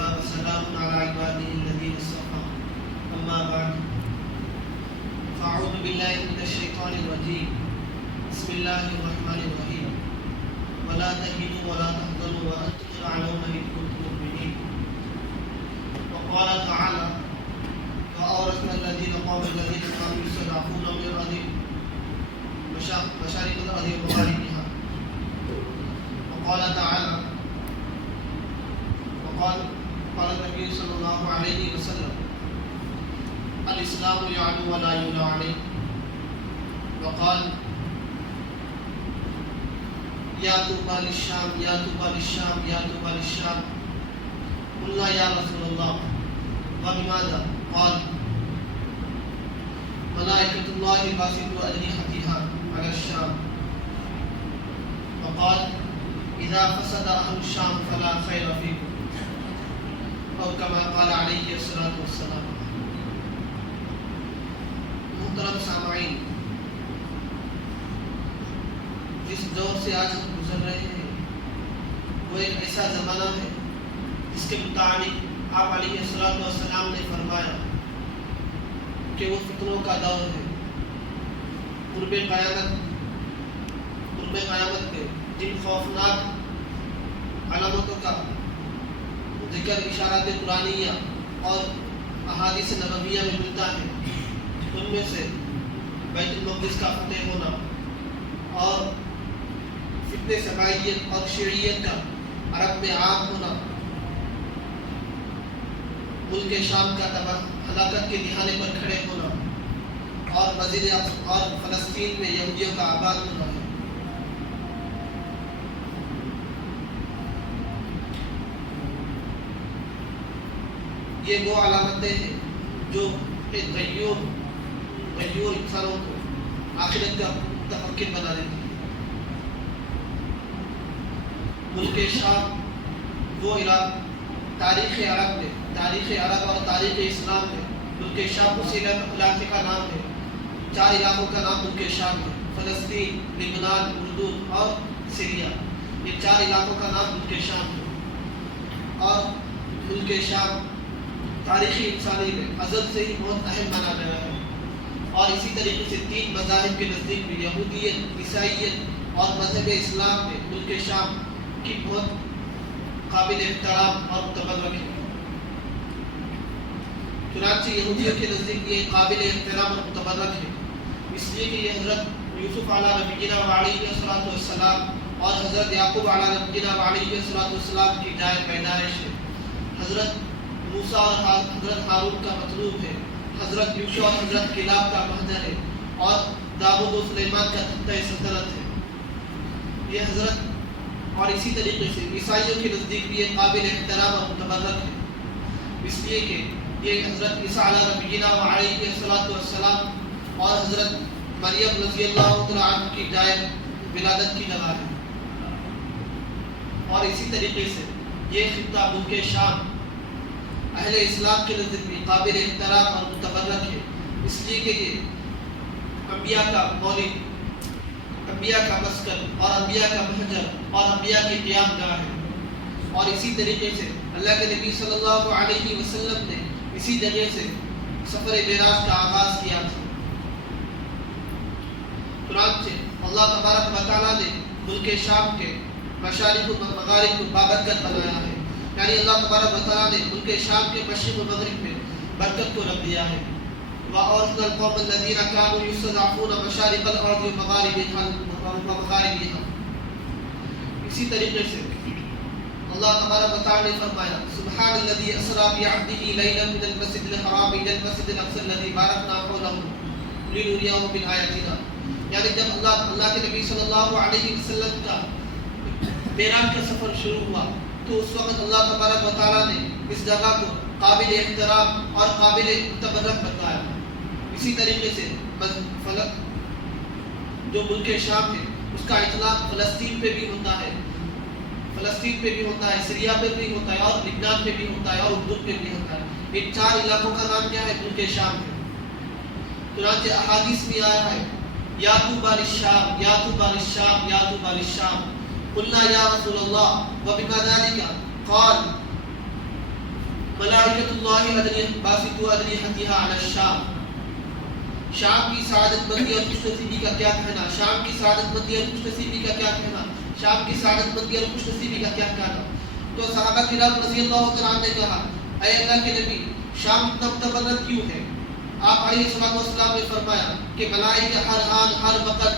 وكفى وسلام على عباده الذين اصطفى أما بعد فأعوذ بالله من الشيطان الرجيم بسم الله الرحمن الرحيم ولا تهنوا ولا تحزنوا وأنتم الأعلون إن كنتم مؤمنين. وقال تعالى وأورثنا الذين كانوا يستضعفون من الأرض مشارق الأرض ومغاربها. وقال تعالى قال النبي صلى الله عليه وسلم الإسلام يعلو ولا يعلى عليه. وقال يا طوبى للشام يا طوبى للشام يا طوبى للشام. قلنا يا رسول الله وبماذا؟ قال ملائكة الله باسطوا أجنحتها على الشام. وقال إذا فسد أهل الشام فلا خير فيكم أو كما قال عليه الصلاة والسلام. محترم سامعین، جس دور سے آج ہم گزر رہے ہیں وہ ایک ایسا زمانہ ہے جس کے متعلق آپ علیہ الصلاۃ والسلام نے فرمایا کہ وہ فتنوں کا دور ہے. قرب قیامت کے جن خوفناک علامتوں کا ذکر اشارات قرآنیہ اور احادیث نبویہ میں ملتا ہے، ان میں سے بیت المقدس کا فتح ہونا اور فتنہ سبائیت اور شیعیت کا عرب میں عام ہونا، ملک شام کا ہلاکت کے دہانے پر کھڑے ہونا اور مزید اور فلسطین میں یہودیوں کا آباد ہونا ہے. یہ وہ علامتیں ہیں جو ایک غیور انسانوں کو آخرت کا متفکر بنا دیتی ہے. ملک شام وہ علاقہ تاریخ عرب اور تاریخ اسلام میں ملک شام اس علاقے کا نام ہے. 4 علاقوں کا نام ملک شام ہے: فلسطین، لبنان، اردن اور سیریا. یہ 4 علاقوں کا نام ملک شام ہے. اور ملک شام تاریخی انسانی میں ازل سے ہی بہت اہم مانا گیا ہے. اور اسی طریقے سے 3 مذاہب کے نزدیک بھی یہودیت، عیسائیت اور مذہب اسلام میں ملک شام کی بہت قابل احترام اور متبرک ہے. چنانچہ یہودیوں کے نزدیک یہ قابل احترام اور متبرک ہے اس لیے کہ یہ حضرت یوسف علیہ نبینا وعلیہ الصلوۃ والسلام اور حضرت یعقوب علیہ نبینا وعلیہ الصلوۃ والسلام کی جائے پیدائش ہے. حضرت موسیٰ اور حضرت ہارون کا مطلوب ہے. حضرت یوشع اور حضرت کلاب کا مہجر ہے اور داؤد و سلیمان کا تختہ سلطنت ہے. یہ حضرت اور اسی طریقے سے عیسائیوں کے نزدیک بھی یہ قابل احترام اور متبرک ہے اس لیے کہ یہ حضرت عیسیٰ علیہ نبینا وعلیہ الصلوۃ والسلام اور حضرت مریم رضی اللہ تعالیٰ عنہ کی جائے ولادت کی جگہ ہے. اور اسی طریقے سے یہ خطہ ملک شام اہل اسلام کے نزدیک بھی قابل احترام اور متبرک ہے اس لیے کہ یہ انبیاء کا مولد، انبیاء کا مسکن اور انبیاء کا مہجر اور انبیاء کی قیام گاہ ہے. اور اسی طریقے سے اللہ کے نبی صلی اللہ علیہ وسلم نے اسی جگہ سے سفر معراج کا آغاز کیا تھا. چنانچہ اللہ تبارک و تعالیٰ نے ملک شام کے مشارق و مغارب کو بابرکت بنایا ہے. یعنی اللہ تبارک و تعالیٰ نے ملک شام کے مشرق و مغرب میں برکت کو رکھ دیا ہے. وَأَوْرَثْنَا الْقَوْمَ الَّذِينَ كَانُوا يُسْتَضْعَفُونَ مَشَارِقَ الْأَرْضِ وَمَغَارِبِهَا. اسی طریقے سے اللہ تبارک و تعالیٰ نے فرمایا سبحان الذی اسریٰ بعبدہ لیلا من المسجد الحرام الی المسجد الاقصی الذی بارکنا حولہ لنریہ من آیاتنا. یعنی جب اللہ کے نبی صلی اللہ علیہ وسلم کا معراج کا سفر شروع ہوا تو اس وقت اللہ تبارک و تعالیٰ نے اس جگہ کو قابل احترام اور قابل متبرک بتایا. اسی طریقے سے جو ملک شام ہے اس کا اطلاق فلسطین پہ بھی ہوتا ہے، سیریا پہ بھی ہوتا ہے اور لبنان پہ بھی ہوتا ہے اور اردن پہ بھی ہوتا ہے. ان 4 علاقوں کا نام کیا ہے؟ ملک شام ہے. چنانچہ احادیث میں آیا ہے یا طوبی للشام یا طوبی للشام یا طوبی للشام. قلنا یا رسول اللہ وبما ذلك؟ قال ملائکۃ اللہ باسطوا اجنحتها علی الشام. شام کی سعادت مندی اور خوش نصیبی کا کیا کہنا؟ شام کی سعادت مندی اور خوش نصیبی کا کیا کہنا؟ شام کی سعادت مندی اور خوش نصیبی کا کیا کہنا؟ تو صحابہ کرام رضی اللہ تعالیٰ عنہ نے کہا اے اللہ کے نبی شام اتنا متبرک کیوں ہے؟ آپ علیہ الصلوۃ والسلام نے فرمایا کہ ملائکہ ہر آن ہر وقت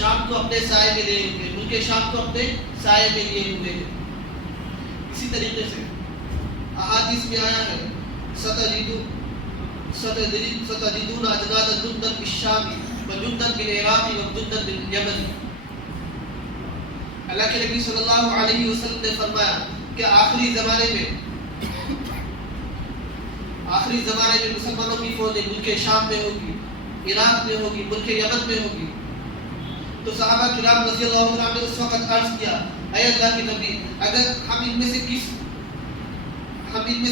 شام کو اپنے سائے میں لیے ہوئے، ملک شام کو اپنے سائے میں لیے ہوئے ہیں. اسی طریقے سے احادیث میں آیا ہے ستجدون اجنادا جندا بالشام وجندا بالعراق وجندا بالیمن. اللہ کے نبی صلی اللہ علیہ وسلم نے فرمایا کہ آخری زمانے میں مسلمانوں کی فوجیں ملک شام میں ہوگی، عراق میں ہوگی، ملک یمن میں ہوگی. تو صحابہ کرام رضی اللہ عنہ نے اس وقت عرض کیا اے اللہ کے نبی اگر ہم ان میں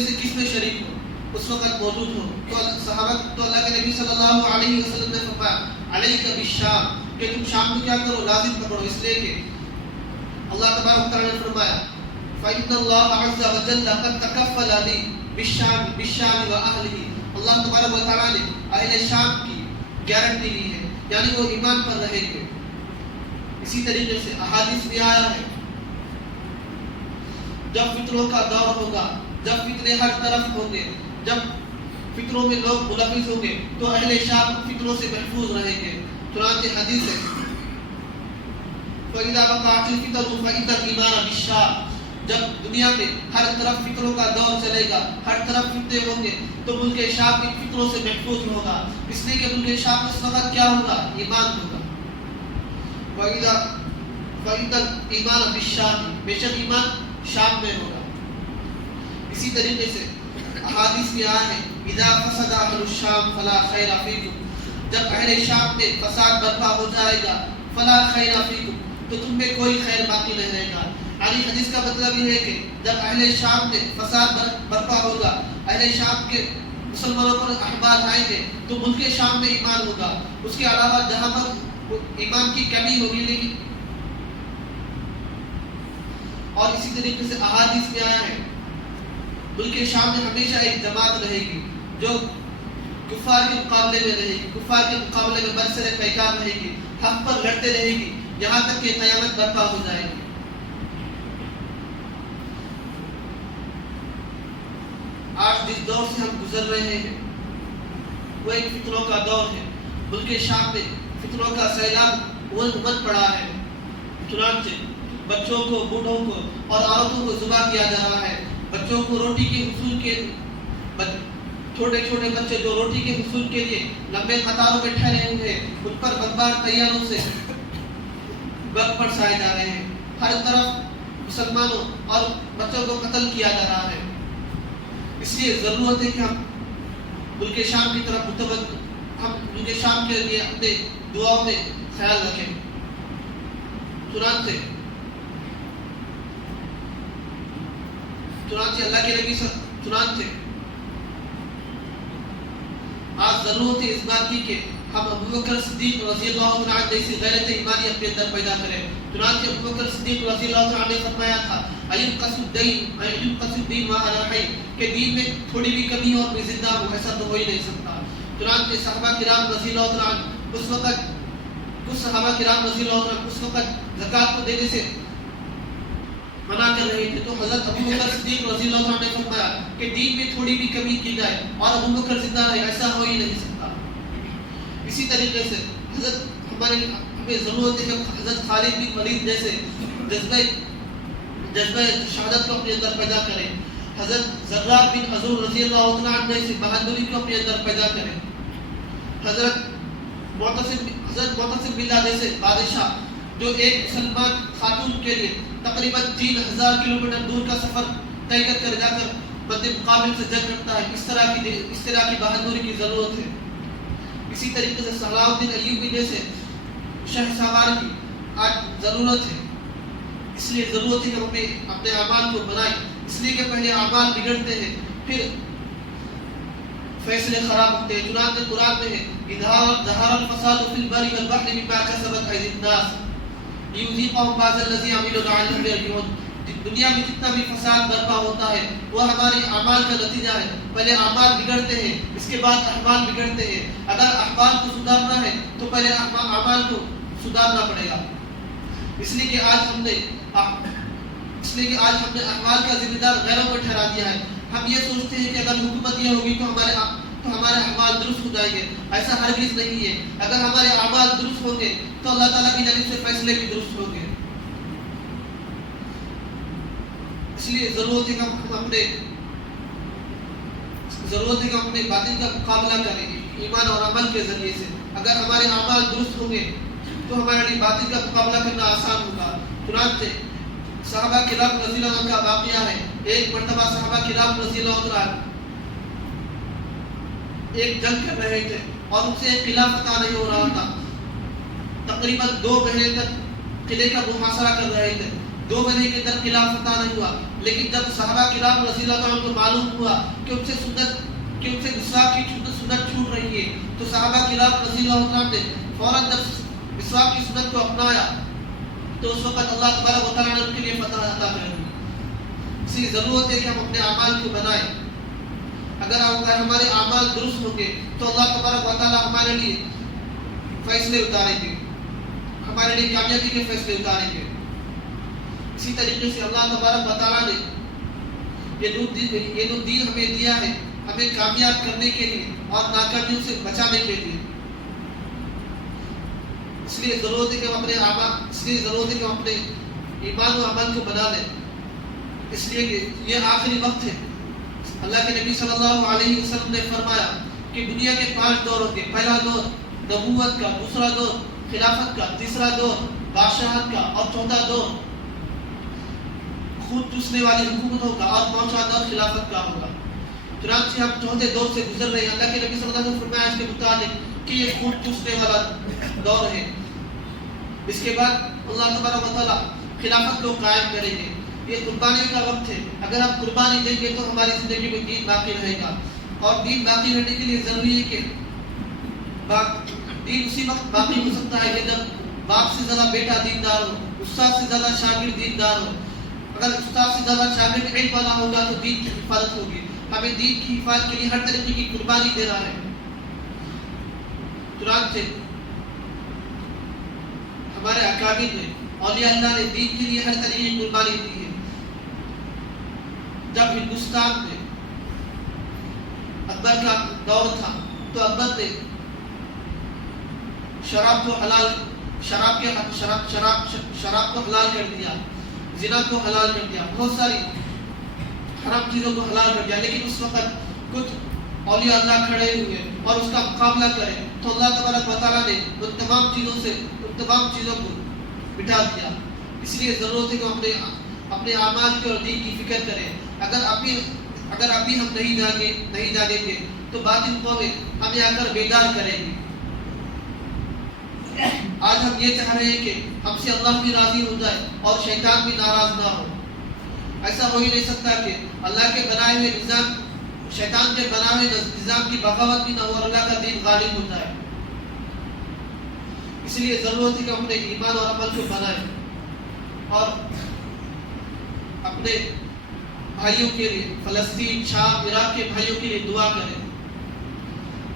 سے کس میں شریک ہو، اس وقت موجود ہو، تو اللہ کے نبی صلی اللہ علیہ وسلم نے فرمایا علیک بالشام کہ تم شام کو کیا کرو، لازم پکڑو، اس لیے کہ اللہ تبارک و تعالیٰ نے فرمایا فإن اللہ عز وجل قد تکفل علی بالشام وأہلہ. اللہ تبارک و تعالیٰ نے اہل شام کی گارنٹی لی ہے، یعنی وہ ایمان پر رہیں گے. اسی طریقے سے احادیث میں آیا ہے جب فتنوں کا دور ہوگا، جب فتنے ہر طرف ہوں گے، جب فتنوں میں لوگ ملوث ہوں گے تو اہل شام فتنوں سے محفوظ رہیں گے. چنانچہ حدیث ہے فَإِذَا وَقَعَتِ الْفِتَنُ فَإِنَّ الْإِيمَانَ بِالشَّامِ. جب دنیا میں ہر طرف فتنوں کا دور چلے گا، ہر طرف فتنے ہوں گے تو ملک شام ان فتنوں سے محفوظ ہوگا، اس لیے کہ ملک شام اس وقت کیا ہوگا، ایمان ہوگا. فَإِنَّ الْإِيمَانَ بِالشَّامِ، بے شک ایمان شام میں ہوگا. اسی طریقے سے احادیث میں آیا ہے اِذَا فَسَدَ أَهْلُ الشَّامِ فَلَا خَيْرَ فِيكُمْ. جب اہل شام میں فساد برپا ہو جائے گا فَلَا خَيْرَ فِيكُمْ تو تم میں کوئی خیر باقی نہیں رہے گا. یعنی حدیث کا مطلب یہ ہے کہ جب اہل شام میں فساد برپا ہوگا، اہل شام کے مسلمانوں پر احبال آئیں گے تو ملک شام میں ایمان ہوگا. اس کے علاوہ جہاں پر ایمان کی کمی ہوگی لیکن. اور اسی طریقے سے احادیث میں آیا ہے ملک شام میں ہمیشہ ایک جماعت رہے گی جو کفار کے مقابلے میں رہے گی، کفار کے مقابلے میں برسر پیکار رہے گی، حق پر لڑتے رہے گی یہاں تک کہ قیامت برپا ہو جائے گی. آج جس دور سے ہم گزر رہے ہیں وہ ایک فتنوں کا دور ہے. ملک شام میں فتنوں کا سیلاب امن پڑا ہے. چنانچہ بچوں کو، بوڑھوں کو اور عورتوں کو ذبح کیا جا رہا ہے. بچوں کو روٹی کے حصول کے چھوٹے چھوٹے بچے جو روٹی کے حصول کے لیے لمبے قطاروں میں ٹھہرے ہوئے ہیں ان پر بمبار طیاروں سے وقت برسائے جا رہے ہیں. ہر طرف مسلمانوں اور بچوں کو قتل کیا جا رہا ہے. اس لیے ضرورت ہے کہ ہم ملک شام کی طرف متوجہ، ہم ملک شام کے لیے اپنے دعاؤں میں خیال رکھیں. چنانچہ اللہ کے نبی چنانچہ آج ضرورت ہے اس بات کی کہ ہم ابوبکر صدیق رضی اللہ عنہ جیسی غیرت ایمانی اپنے اندر پیدا کریں. چنانچہ ابوبکر صدیق رضی اللہ عنہ نے فرمایا تھا اينقص الدين وانا حي کہ دین میں تھوڑی بھی کمی اور میں زندہ ہوں، ایسا تو ہو ہی نہیں سکتا. چنانچہ صحابہ کرام رضی اللہ عنہ اس وقت کچھ صحابہ کرام رضی اللہ عنہ اس وقت زکوٰۃ کو دینے سے منع کر رہے تھے تو حضرت ابوبکر صدیق رضی اللہ عنہ نے فرمایا کہ دین میں تھوڑی بھی کمی کی جائے اور ابوبکر زندہ رہے، ایسا ہو ہی نہیں سکتا. اسی طریقے سے ہمیں ضرورت ہے کہ حضرت خالد بن ولید جیسے جذبہ شہادت کو اپنے اندر پیدا کریں. حضرت زرار بن حضور رضی اللہ عنہ جیسے بہادری کو اپنے اندر پیدا کریں. حضرت معتصم باللہ جیسے بادشاہ جو ایک مسلمان خاتون کے لیے تقریباً 3000 کلومیٹر دور کا سفر طے کر جا کر بد مقابل سے جنگ کرتا ہے، اس طرح کی بہادری کی ضرورت ہے. اسی طریقے سے صلاح الدین ایوبی جیسے شہ سوار کی آج ضرورت ہے. اس لیے ضرورت ہے کہ ہم اپنے اعمال کو بنائیں، اس لیے کہ پہلے اعمال بگڑتے ہیں پھر فیصلے خراب ہوتے ہیں. چنانچہ قرآن میں ہے ظہر الفساد فی البر والبحر بما کسبت ایدی الناس لیذیقہم بعض الذی عملوا لعلہم یرجعون. دنیا میں جتنا بھی فساد برپا ہوتا ہے وہ ہمارے اعمال کا نتیجہ ہے. پہلے اعمال بگڑتے ہیں، اس کے بعد احوال بگڑتے ہیں. اگر احوال کو سدھارنا ہے تو پہلے اعمال کو سدھارنا پڑے گا. اس لیے کہ آج ہم نے احوال کا ذمہ دار غیروں کو ٹھہرا دیا ہے. ہم یہ سوچتے ہیں کہ اگر حکومت یہ ہوگی تو ہمارے اعمال درست ہو جائیں گے. ایسا ہرگز نہیں ہے. اگر ہمارے اعمال درست ہوں گے تو اللہ تعالیٰ کی جانب سے فیصلے بھی درست ہوں گے. اس لیے ضرورت ہے کہ ہم اپنے باطن کا مقابلہ کریں گے ایمان اور عمل کے ذریعے سے. اگر ہمارے اعمال درست ہوں گے تو ہمارے لیے باطن کا مقابلہ کرنا آسان ہوگا. چنانچہ صحابہ کرام رضی اللہ عنہ کا واقعہ ہے. ایک مرتبہ صحابہ کرام رضی اللہ عنہ ایک جنگ کر رہے تھے اور ان سے قلعہ فتح نہیں ہو رہا تھا. تقریباً 2 مہینے تک قلعے کا محاصرہ کر رہے تھے. 2 مہینے کے اندر قلعہ فتح نہیں ہوا. لیکن جب صحابہ کرام رضی اللہ عنہ کو معلوم ہوا کہ ان سے مسواک کی سنت چھوٹ رہی ہے تو صحابہ کرام رضی اللہ عنہ نے فوراً جب مسواک کی سنت کو اپنایا تو اس وقت اللہ تبارک و تعالیٰ نے ان کے لیے فتح عطا کر دی. اس لیے ضرورت ہے کہ ہم اپنے اعمال کو بنائیں. اگر ہمارے اعمال درست ہوں گے تو اللہ تبارک و تعالیٰ ہمارے لیے فیصلے اتاریں گے، ہمارے لیے کامیابی کے فیصلے اتاریں گے. اسی طریقے سے اللہ تبارک و تعالیٰ نے یہ جو دین ہمیں دیا ہے ہمیں کامیاب کرنے کے لیے اور ناکامیوں سے بچانے کے لیے. اس لیے ضرورت ہے کہ ہم اپنے ایمان و عمل کو بنا لیں. اس لیے کہ یہ آخری وقت ہے. اللہ کے نبی صلی اللہ علیہ وسلم نے فرمایا کہ دنیا کے 5 دور ہوں گے. پہلا دور نبوت کا، دوسرا دور خلافت کا، تیسرا دور بادشاہت کا اور چوتھا دور خون چوسنے والی حکومتوں کا اور 5واں دور خلافت کا ہوگا. چنانچہ ہم چوتھے دور سے گزر رہے ہیں. اللہ کے نبی صلی اللہ علیہ وسلم نے فرمایا اس کے مطابق کہ یہ خون چوسنے والا دور ہے. اس کے بعد اللہ تبارک و تعالیٰ خلافت کو قائم کریں گے. یہ قربانی کا وقت ہے. اگر ہم قربانی دیں گے تو ہماری زندگی میں دین باقی رہے گا. اور دین باقی رہنے کے لیے ضروری ہے کہ دین اسی وقت باقی ہو سکتا ہے کہ جب باپ سے زیادہ بیٹا دیندار ہو، استاد سے زیادہ شاگرد دیندار ہو. اگر استاد سے زیادہ شاگرد علم والا ہوگا تو دین کی حفاظت ہوگی. ہمیں دین کی حفاظت کے لیے ہر طریقے کی قربانی دینا ہے. چنانچہ ہمارے اکابر نے، اولیاء اللہ نے دین کے لیے ہر طریقے کی قربانی دی ہے. جب ہندوستان میں اکبر کا دور تھا تو اکبر نے شراب کو حلال کر دیا، زنا کو حلال کر دیا، بہت ساری حرام چیزوں کو حلال کر دیا. لیکن اس وقت کچھ اولیاء اللہ کھڑے ہوئے اور اس کا مقابلہ کرے تو اللہ تبارک و تعالیٰ نے ان تمام چیزوں کو مٹا دیا. اس لیے ضرورت ہے کہ ہم اپنے اعمال کی اور دین کی فکر کریں. اگر ابھی ہم نہیں جاگیں گے تو باطل قومیں ہمیں آ کر بیدار کریں گی. آج ہم یہ چاہ رہے ہیں کہ ہم سے اللہ بھی راضی ہو جائے اور شیطان بھی ناراض نہ ہو. ایسا ہو ہی نہیں سکتا کہ اللہ کے بنائے ہوئے نظام شیطان کے بنائے ہوئے نظام کی بغاوت بھی نہ ہو اور اللہ کا دین غالب ہو جائے. اس لیے ضرورت ہے کہ ہم اپنے ایمان اور عمل کو بنائیں اور اپنے بھائیوں کے لیے، فلسطین، شام، عراق کے بھائیوں کے لیے دعا کریں.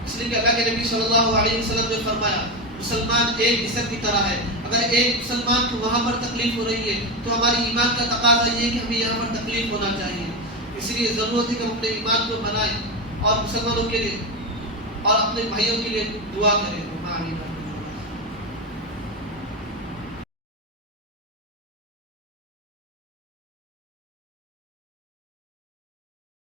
اس لیے کہ اللہ کے نبی صلی اللہ علیہ وسلم نے فرمایا مسلمان ایک جسم کی طرح ہے. اگر ایک مسلمان کو وہاں پر تکلیف ہو رہی ہے تو ہماری ایمان کا تقاضا یہ ہے کہ ہمیں یہاں پر تکلیف ہونا چاہیے. اس لیے ضرورت ہے کہ ہم اپنے ایمان کو بنائیں اور مسلمانوں کے لیے اور اپنے بھائیوں کے لیے دعا کریں.